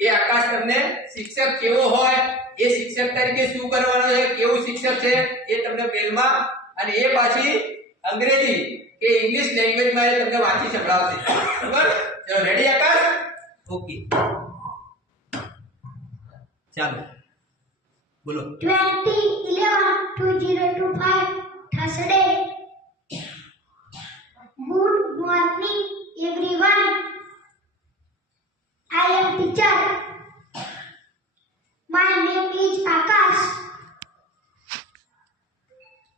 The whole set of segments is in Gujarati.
એ આકાશ તમને શિક્ષક કેવો હોય, એ શિક્ષક તરીકે શું કરવાનું છે, કેવું શિક્ષક છે એ તમને મેલમાં, અને એ પાછી અંગ્રેજી કે ઇંગ્લિશ લેંગ્વેજમાં એ તમને વાંચી સંભળાવશે. બરાબર? ચલો રેડી આકાશ? ઓકે, ચાલો બોલો. 2011-2025 Thursday. Good morning everyone. I am teacher. My name is Akash.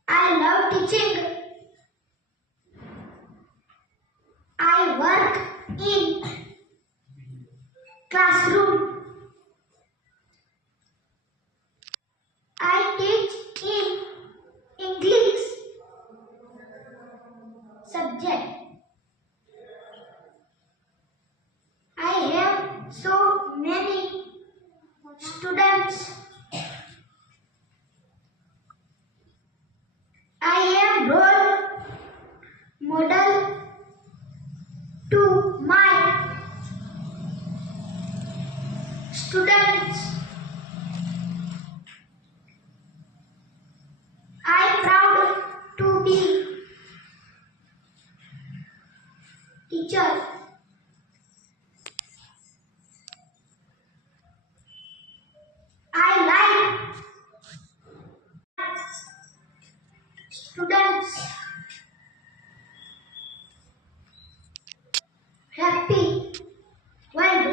I love teaching. I work in classroom. I teach in English subject. I have so many students. I am role model to my students. I proud to be teacher. I like students happy with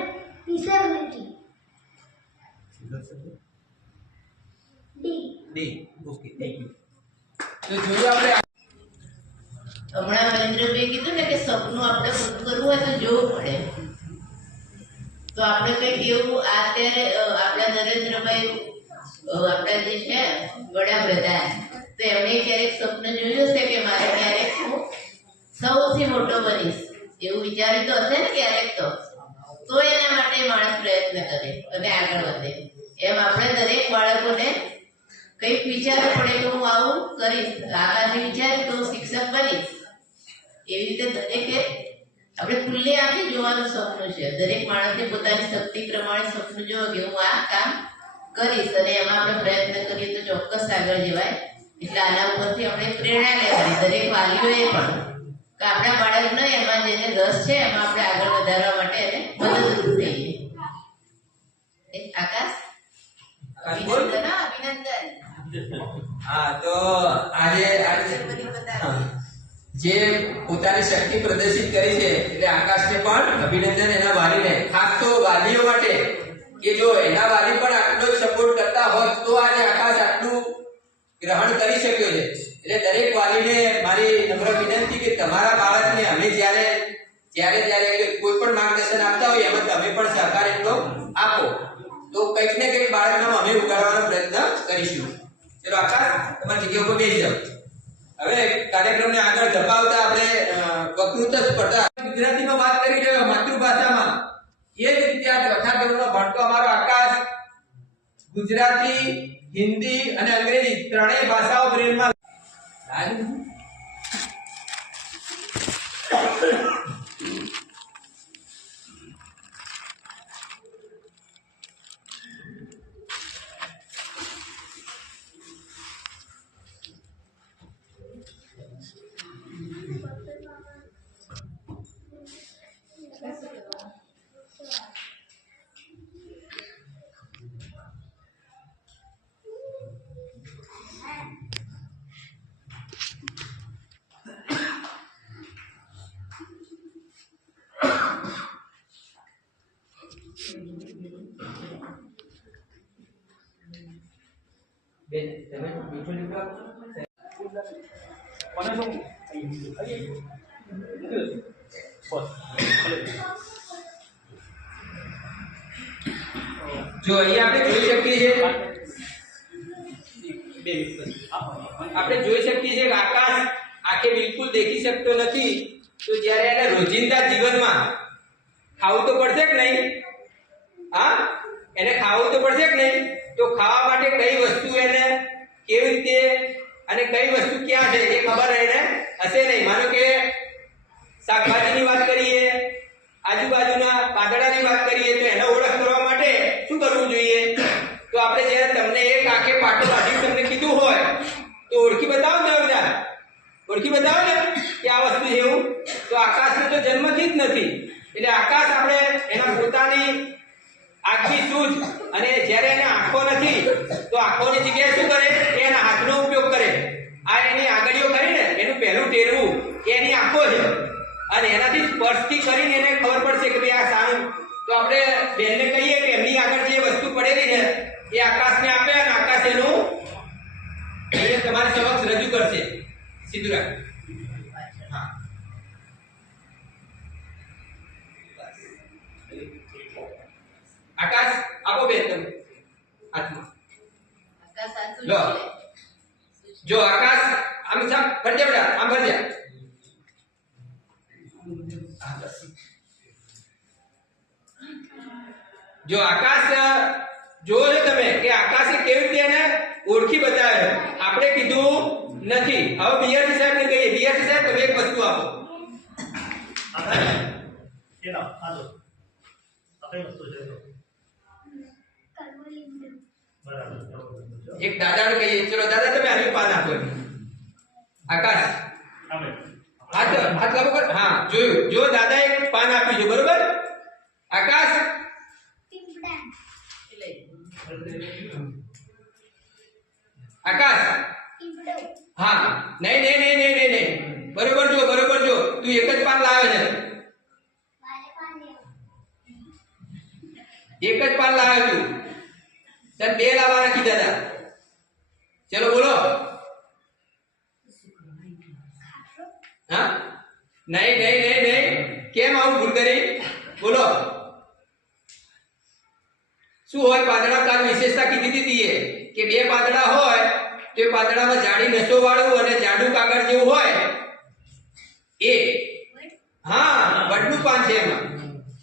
disability. D. D. Okay, thank you. તો જોયું આપણે હમણાં મહેન્દ્રભાઈ કીધું ને કે સપનું આપણે પૂરું કરવું હોય તો જોવું પડે. તો આપણે કંઈક એવું અત્યારે આપણા નરેન્દ્રભાઈ આપણા જે છે વડાપ્રધાન, તો એમણે ક્યારેક સ્વપ્ન જોયું હશે કે મારે ક્યારેક હું સૌથી મોટો બનીશ એવું વિચાર્યું તો હશે ને ક્યારેક, તો એના માટે માણસ પ્રયત્ન કરે અને આગળ વધે. એમ આપણે દરેક બાળકોને કંઈક વિચારવું પડે કે હું આવું કરીશ, આકાશે વિચાર્યું તો હું શિક્ષક બનીશ. એવી રીતે દરેકે આપણે ખુલ્લી આંખે જોવાનું સપનું છે. દરેક માણસને પોતાની શક્તિ પ્રમાણે સપનું જોવો કે હું આ કામ કરીશ, અને એમાં આપણે પ્રયત્ન કરીએ તો ચોક્કસ આગળ જવાય. એટલે આના ઉપરથી આપણે પ્રેરણા લેવાની દરેક વાલીઓએ પણ કે આપણા બાળકને એમાં જેને રસ છે એમાં આપણે આગળ વધારવા માટે એને મદદરૂપ થઈએ. આકાશ, અભિનંદન. અભિનંદન. હા, તો આજે જે પોતાની શક્તિ પ્રદર્શિત કરી છે એટલે આકાશને પણ અભિનંદન, એના વાલીને. ખાસ તો વાલીઓ માટે કે જો એના વાલી પણ આટલો સપોર્ટ કરતા હોત તો આજે આકાશ આટલું ગ્રહણ કરી શક્યો છે. એટલે દરેક વાલીને મારી નમ્ર વિનંતી કે તમારા બાળકને અમે જ્યારે કોઈ પણ માર્ગદર્શન આપતા હોય એમાં તમે પણ સહકાર એટલો આપો તો કંઈક ને કંઈક બાળકને અમે ઉગાડવાનો પ્રયત્ન કરીશું. ચલો આકાશ, તમારી જગ્યા ઉપર બેસી જાઓ. હવે કાર્યક્રમને આગળ ધપાવતા આપણે વક્તૃત્વ સ્પર્ધા ગુજરાતીમાં વાત કરી રહ્યો, માતૃભાષામાં. એ જ રીતે આ ચોથા ધોરણમાં ભણતો અમારો આકાશ ગુજરાતી, હિન્દી અને અંગ્રેજી ત્રણેય ભાષાઓ બ્રેલમાં બેન તમે મીઠું લીધું જો અહીંયા આપણે જોઈ શકીએ છીએ કે આકાશ આંખે બિલકુલ દેખી શકતો નથી. તો જ્યારે એને રોજિંદા જીવનમાં ખાવું તો પડશે કે નહીં? હા, એને ખાવું તો પડશે કે નહીં? તો ખાવા માટે કઈ વસ્તુ એને કેવી રીતે અને કઈ વસ્તુ ક્યાં છે એ ખબર એને હશે નહીં. માનો કે શાકભાજીની વાત કરીએ, આજુબાજુના પાંદડાની વાત કરીએ, તો એને ઓળખ કરવા માટે ઓળખી બતાવે ને કે આ વસ્તુ છે એવું. તો આકાશને તો જન્મથી જ નથી, એટલે આકાશ આપણે એના પોતાની આગવી સૂઝ, અને જ્યારે એને આંખો નથી તો આંખોની જગ્યાએ શું કરે કે એના હાથનો ઉપયોગ કરે. આ એની આગળીઓ કરી ને એનું પહેલું ટેરવું એ એની આંખો છે, અને એનાથી સ્પર્શથી કરીને એને ખબર પડશે કે ભાઈ આ સારું. તો આપણે બેનને કહીએ કે એમની આગળ જે વસ્તુ પડેલી છે એ આકાશને આપે, અને આકાશ એનું તમારી સમક્ષ રજૂ કરશે. સીધું રાખ. હા, આકાશ આપો બેન તમે હાથમાં. આકાશ સાચું લો. છે. જો આકાશ આમ સામ ફરજે બેટા, આમ ફરજે. હા, બસ. જો આકાશ જોવો છો તમે કે આકાશે કેવી રીતે એને ઓળખી બતાવે. આપણે કીધું નથી. હવે બીઆરસી સાહેબ ને કહીએ, બીઆરસી સાહેબ તમે એક વસ્તુ આપો. એક દાદાને કહીએ, ચલો દાદા તમે આની પાન આપો. આકાશ હાથ હાથ લાગો કર. હા, જોયું. જો દાદા એક પાન આપ્યું છે, બરોબર. આકાશ Pimpdan. આકાશ Pimpdo. હા, નહીં નહીં નહીં નહીં નહીં નહીં, બરોબર જો, બરોબર જો. તું એક જ પાન લાવે છે, Vale Pandey. એક જ પાન લાવે તું. તને બે લાવવાના કીધા હતા. ચલો બોલો. હા, નહીં નહીં નહીં નહીં, કેમ આવું ભૂલ કરી? બોલો. શું હોય પાંદડા? કાલ વિશેષતા કીધી હતી કે બે પાંદડા હોય તો એ પાંદડામાં જાડી નસો વાળું અને જાડું કાગળ જેવું હોય એ. હા, વડનું પાન છે એમાં.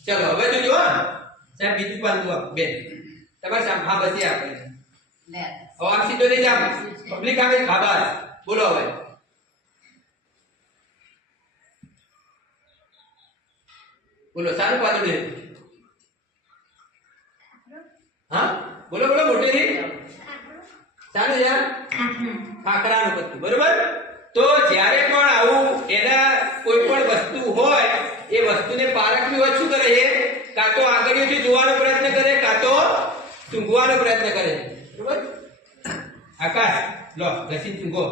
ચલો હવે જોજો. હા સાહેબ, બીજું પાન તું આપ બેન તમારે સામે. હા, બસ એ આપણે લે હવે આમ સીધો નહીં જામ, પબ્લિક આવે. હા બસ બોલો. હવે બોલો. સારું પાંદડું છે. હા બોલો બોલો મોટેથી. સારું છે. કાકડાનું પત્તું, બરોબર. તો જ્યારે પણ આવું એના કોઈ પણ વસ્તુ હોય એ વસ્તુને પારખવી હોય શું કરે છે? કાં તો આગળથી જોવાનો પ્રયત્ન કરે, કાં તો સૂંઘવાનો પ્રયત્ન કરે, બરોબર. આકાશ લો ઘસી સૂંઘો.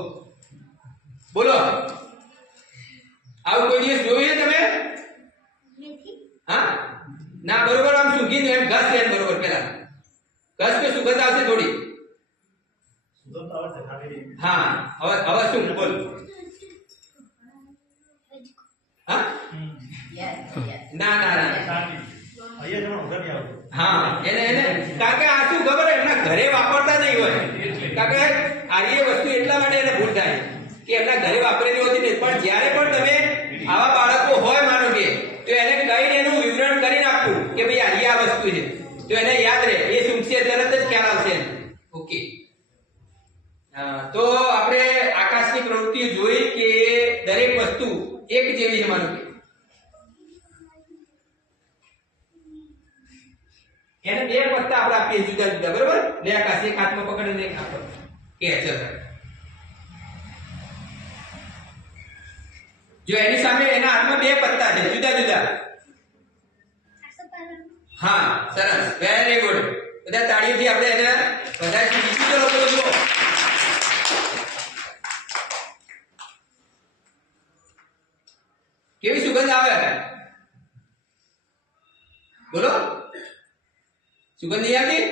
બોલો. આવું કોઈ દિવસ જોયું છે તમે? Methi. હા ના, બરોબર. આમ સૂંઘીને એમ ઘસ લે બરોબર. પેલા ઘસ કે સુગંધ આવશે થોડી. હા, હવે હવે શું બોલ. હા યાર ના ના ના, હા એને એને કારણ કે આ શું ખબર એમના ઘરે વાપરતા નહીં હોય. કારણ કે આ એ વસ્તુ એટલા માટે એને ભૂલ થાય કે એમના ઘરે વાપરેલી હોતી નહીં. પણ જ્યારે પણ તમે આવા બાળકો હોય માનો કે, તો એને કહીને એનું વિવરણ કરીને આપવું કે ભાઈ આ વસ્તુ છે, તો એને યાદ રહે. એ સૂંઘશે તરત જ ખ્યાલ આવશે. ઓકે. તો આપણે આકાશની પ્રવૃત્તિ જોઈ કે દરેક વસ્તુ એક જેવી છે માનો કે. એને બે પત્તા આપણે આપીએ જુદા જુદા, બરોબર. બે આકાશ એક હાથમાં પકડીને એક હાથમાં કે ચલ. જો એની સામે એના હાથમાં બે પત્તા છે જુદા જુદા. હા સરસ, વેરી ગુડ. બધા તાળીઓથી આપણે એને બધા શીખી. ચલો બોલો જુઓ. કેવી સુગંધ આવે? બોલો. સુગંધ નહીં આવતી?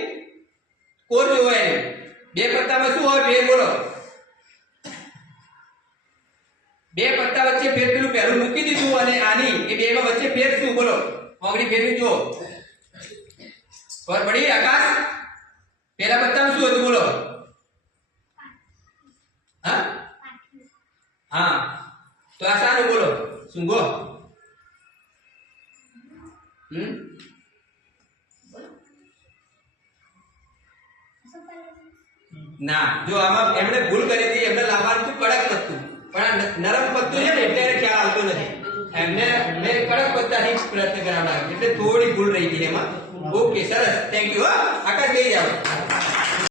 કોર જોવો એને. બે પત્તામાં શું હોય ફેર? બોલો. બે પત્તા વચ્ચે ફેર પેલું પહેલું મૂકી દીધું અને આની એ બે માં વચ્ચે ફેર શું? બોલો. ઓગળી ફેરવી જુઓ. ખબર પડી? આકાશ પેલા પત્તામાં શું હતું? બોલો. હા હા, તો આ સારું. બોલો. સૂંઘો. ના, જો આમાં એમણે ભૂલ કરી હતી. એમને લાવવાનું હતું કડક પત્તું, પણ આ નરમ પત્તું છે ને એટલે એને ખ્યાલ આવતો નથી. એમને મેં કડક પત્તાથી પ્રયત્ન કરાવડાવ્યો એટલે થોડી ભૂલ રહી ગઈ એમાં. ઓકે સરસ, થેન્ક યુ. હા